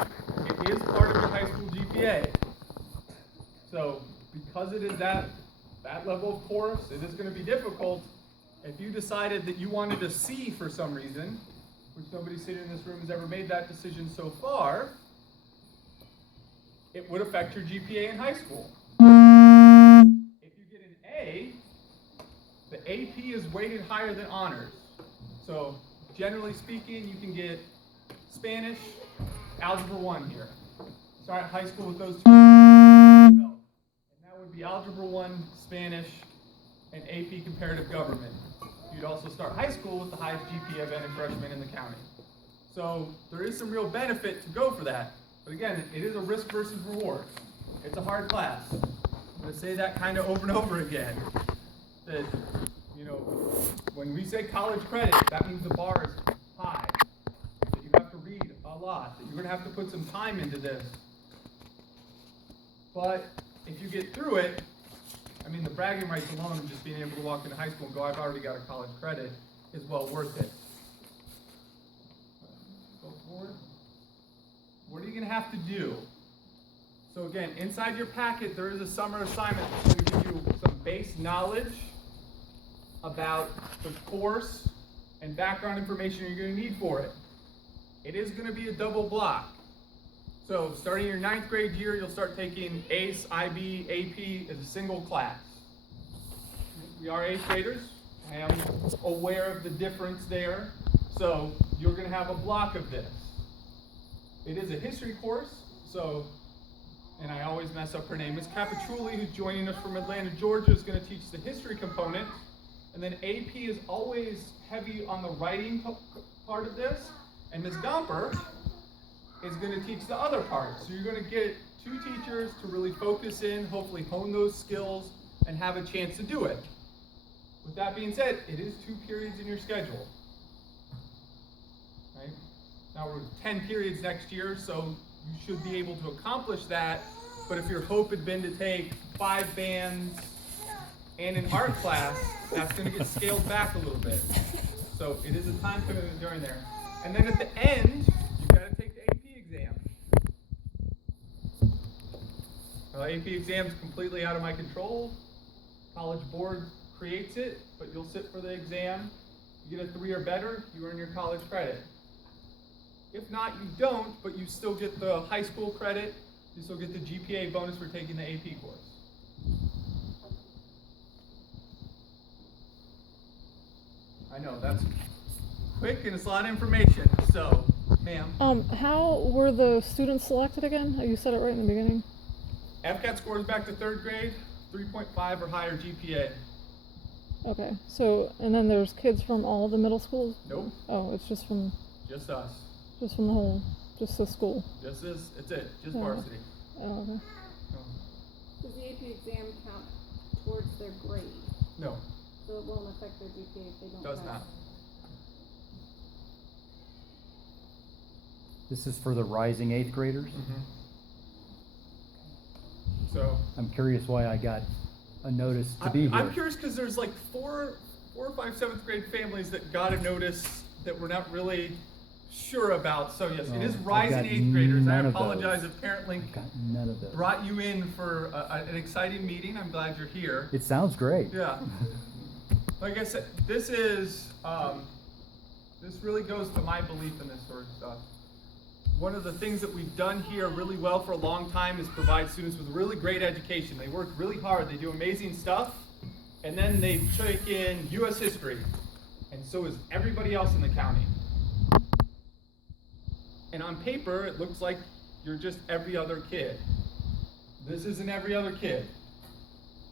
it is part of the high school GPA. So because it is that level of course, it is going to be difficult. If you decided that you wanted a C for some reason, which nobody sitting in this room has ever made that decision so far, it would affect your GPA in high school. If you get an A, the AP is weighted higher than honors. So generally speaking, you can get Spanish, Algebra 1 here. Start high school with those two. And that would be Algebra 1, Spanish, and AP Comparative Government. You'd also start high school with the highest GPA of any freshman in the county. So there is some real benefit to go for that. But again, it is a risk versus reward. It's a hard class. I'm going to say that kind of over and over again. That, you know, when we say college credit, that means the bar is high. That you have to read a lot. That you're going to have to put some time into this. But if you get through it, I mean, the bragging rights alone of just being able to walk into high school and go, I've already got a college credit, is well worth it. Go forward. What are you going to have to do? So again, inside your packet, there is a summer assignment that's going to give you some base knowledge about the course and background information you're going to need for it. It is going to be a double block. So starting your 9th grade year, you'll start taking ACE, IB, AP as a single class. We are 8th graders. I am aware of the difference there. So you're going to have a block of this. It is a history course, so, and I always mess up her name, Ms. Capitulli, who's joining us from Atlanta, Georgia, is going to teach the history component. And then AP is always heavy on the writing part of this. And Ms. Gomper is going to teach the other part. So you're going to get 2 teachers to really focus in, hopefully hone those skills, and have a chance to do it. With that being said, it is 2 periods in your schedule. Right? Now we're 10 periods next year, so you should be able to accomplish that. But if your hope had been to take 5 bands and an art class, that's going to get scaled back a little bit. So it is a time commitment during there. And then at the end, you've got to take the AP exam. AP exam is completely out of my control. College board creates it, but you'll sit for the exam. You get a 3 or better, you earn your college credit. If not, you don't, but you still get the high school credit. You still get the GPA bonus for taking the AP course. I know, that's quick and it's a lot of information. So, ma'am. How were the students selected again? You said it right in the beginning. FCAT scores back to 3rd grade, 3.5 or higher GPA. Okay, so, and then there's kids from all the middle schools? Nope. Oh, it's just from... Just us. Just from the whole, just the school? Just this, it's it, just varsity. Oh, okay. Does the AP exam count towards their grade? No. So it won't affect their GPA if they don't Does pass? not. This is for the rising 8th graders? Mm-hmm. So I'm curious why I got a notice to be here. I'm curious because there's like 4 or 5 7th grade families that got a notice that we're not really sure about. So yes, it is rising 8th graders. I apologize if apparently none of those. Brought you in for an exciting meeting. I'm glad you're here. It sounds great. Yeah. Like I said, this is, this really goes to my belief in this sort of stuff. One of the things that we've done here really well for a long time is provide students with really great education. They work really hard, they do amazing stuff, and then they take in U.S. history, and so is everybody else in the county. And on paper, it looks like you're just every other kid. This isn't every other kid.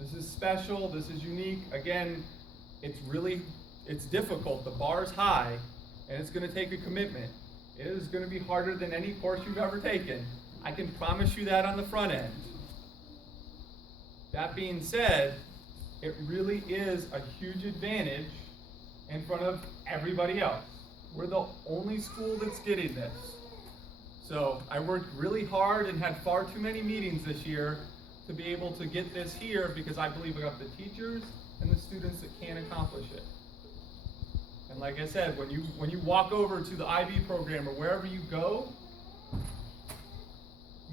This is special, this is unique. Again, it's difficult. The bar's high, and it's gonna take a commitment. It is gonna be harder than any course you've ever taken. I can promise you that on the front end. That being said, it really is a huge advantage in front of everybody else. We're the only school that's getting this. So I worked really hard and had far too many meetings this year to be able to get this here because I believe we have the teachers and the students that can accomplish it. And like I said, when you walk over to the IB program or wherever you go,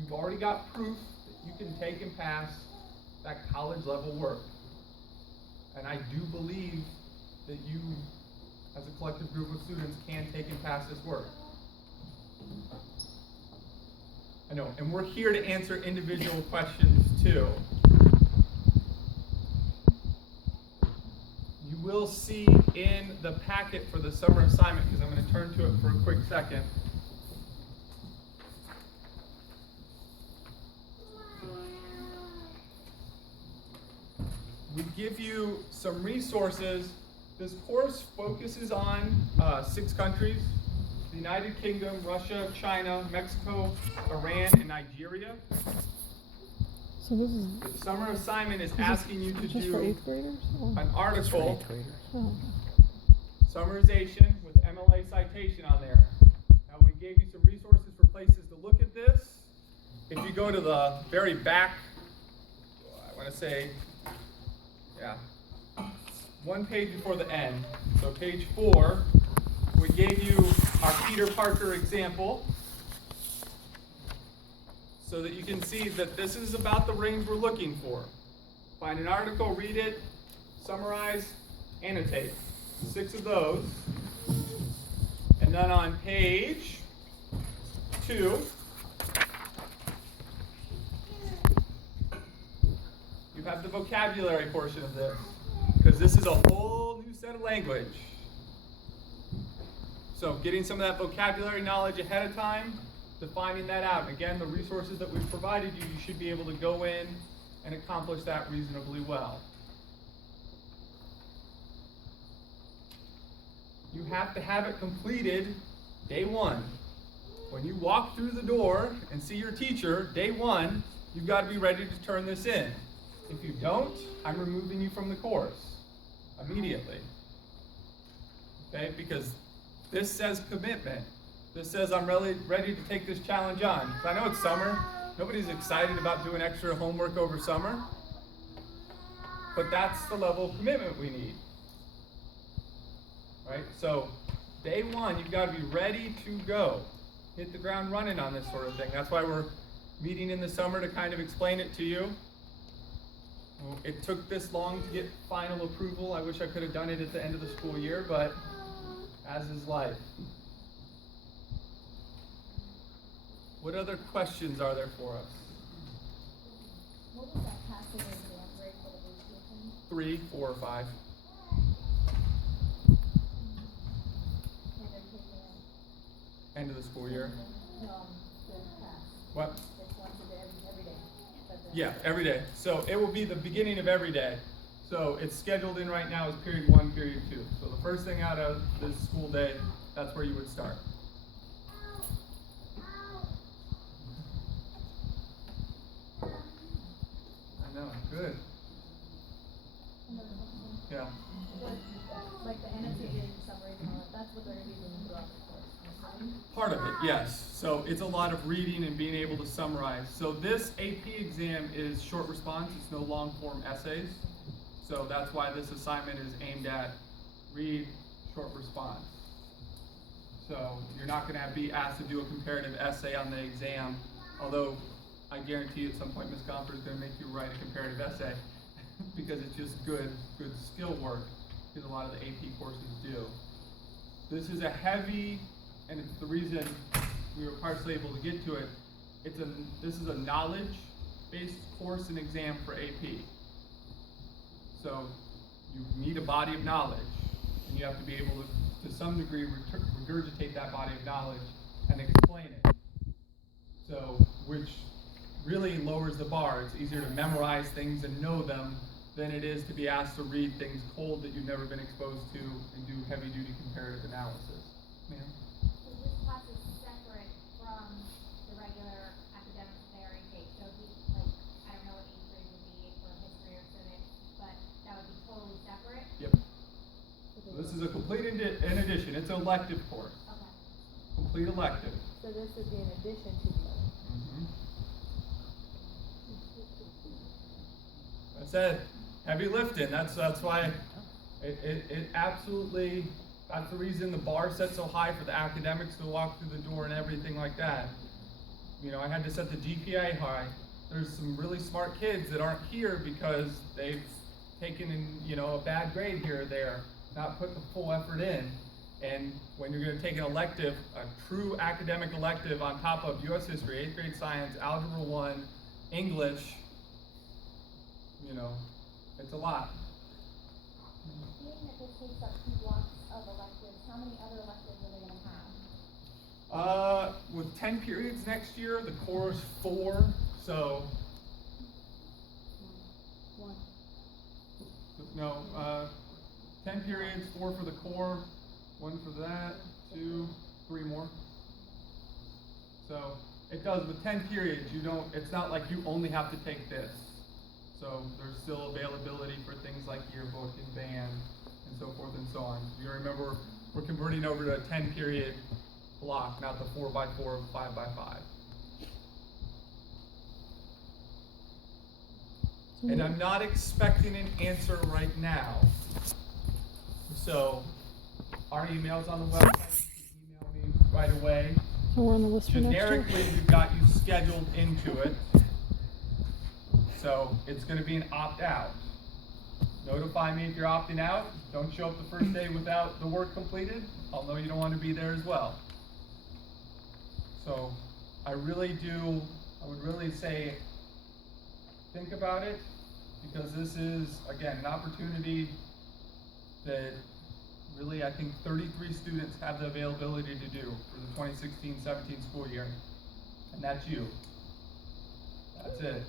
you've already got proof that you can take and pass that college level work. And I do believe that you, as a collective group of students, can take and pass this work. I know, and we're here to answer individual questions too. You will see in the packet for the summer assignment, because I'm going to turn to it for a quick second. We give you some resources. This course focuses on 6 countries: the United Kingdom, Russia, China, Mexico, Iran, and Nigeria. So this is The summer assignment is asking you to just for do 8th graders? Or? an article, Oh, summarization with MLA citation on there. Now we gave you some resources for places to look at this. If you go to the very back, I want to say, yeah, one page before the end. So page 4, we gave you our Peter Parker example so that you can see that this is about the range we're looking for. Find an article, read it, summarize, annotate. 6 of those. And then on page 2, you have the vocabulary portion of this, because this is a whole new set of language. So getting some of that vocabulary knowledge ahead of time, defining that out. And again, the resources that we've provided you, you should be able to go in and accomplish that reasonably well. You have to have it completed day 1. When you walk through the door and see your teacher, day 1, you've got to be ready to turn this in. If you don't, I'm removing you from the course immediately. Okay, because this says commitment. This says I'm really ready to take this challenge on. So I know it's summer. Nobody's excited about doing extra homework over summer. But that's the level of commitment we need. Right? So day 1, you've got to be ready to go. Hit the ground running on this sort of thing. That's why we're meeting in the summer to kind of explain it to you. It took this long to get final approval. I wish I could have done it at the end of the school year, but as is life. What other questions are there for us? What was that passing exam grade for the AP exam? 3, 4, or 5. And they're taking it, End of the school year. the class. What? It's once a day, every day. Yeah, every day. So it will be the beginning of every day. So it's scheduled in right now as period 1, period 2. So the first thing out of this school day, that's where you would start. I know, good. Another question. Yeah. Like the annotated summaries and all that, that's what they're gonna be doing throughout the course, I'm assuming? Part of it, yes. So it's a lot of reading and being able to summarize. So this AP exam is short response. It's no long form essays. So that's why this assignment is aimed at read, short response. So you're not going to be asked to do a comparative essay on the exam, although I guarantee at some point Ms. Gomper is going to make you write a comparative essay because it's just good skill work, because a lot of the AP courses do. This is a heavy, and it's the reason we were partially able to get to it. This is a knowledge-based course and exam for AP. So you need a body of knowledge, and you have to be able to some degree, regurgitate that body of knowledge and explain it. So, which really lowers the bar. It's easier to memorize things and know them than it is to be asked to read things cold that you've never been exposed to and do heavy-duty comparative analysis. Ma'am? So this class is separate from the regular academics they already take. So he, like, I don't know what age grade would be for history or civics, but that would be totally separate. Yep. So this is a complete in addition. It's an elective course. Okay. Complete elective. So this would be in addition to the other. I said heavy lifting. That's why it absolutely, that's the reason the bar set so high for the academics to walk through the door and everything like that. You know, I had to set the GPA high. There's some really smart kids that aren't here because they've taken in, you know, a bad grade here or there, not put the full effort in. And when you're going to take an elective, a true academic elective on top of U.S. history, 8th grade science, algebra 1, English, you know, it's a lot. Being that this takes up 2 blocks of electives, how many other electives are they gonna have? With 10 periods next year, the core is 4, so, One. no, 10 periods, 4 for the core, 1 for that, 2, 3 more. So, it does, with 10 periods, it's not like you only have to take this. So, there's still availability for things like yearbook and band and so forth and so on. You remember, we're converting over to a 10 period block, not the 4x4, 5x5. And I'm not expecting an answer right now. So, our email's on the website. You can email me right away. So we're on the list for next year. Generically, we've got you scheduled into it. So, it's going to be an opt-out. Notify me if you're opting out. Don't show up the first day without the work completed. I'll know you don't want to be there as well. So, I would really say, think about it, because this is, again, an opportunity that really, I think 33 students have the availability to do for the 2016-17 school year. And that's you. That's it.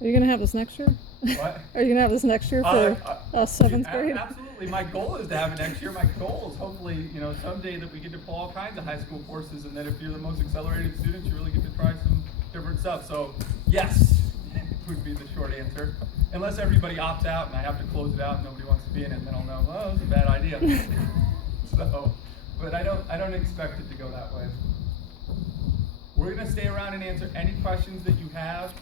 Are you gonna have this next year? What? Are you gonna have this next year for 7th grade? Absolutely. My goal is to have it next year. My goal is hopefully, you know, someday that we get to pull all kinds of high school courses, and that if you're the most accelerated student, you really get to try some different stuff. So, yes, would be the short answer. Unless everybody opts out and I have to close it out and nobody wants to be in it, then I'll know, oh, it was a bad idea. So, but I don't expect it to go that way. We're gonna stay around and answer any questions that you have.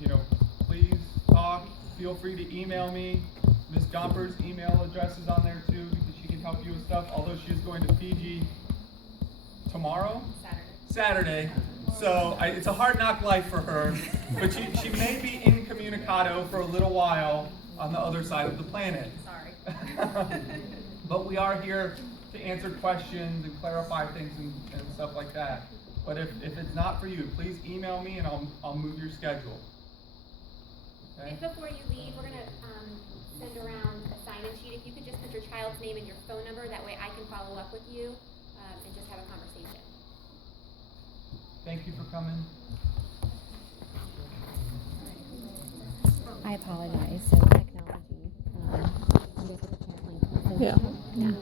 You know, please talk. Feel free to email me. Ms. Gomper's email address is on there too, because she can help you with stuff. Although she's going to Fiji tomorrow? Saturday. So it's a hard knock life for her, but she may be incommunicado for a little while on the other side of the planet. Sorry. But we are here to answer questions and clarify things and stuff like that. But if it's not for you, please email me and I'll move your schedule. Okay? If before you leave, we're gonna send around a sign-in sheet. If you could just put your child's name and your phone number, that way I can follow up with you and just have a conversation. Thank you for coming. I apologize. So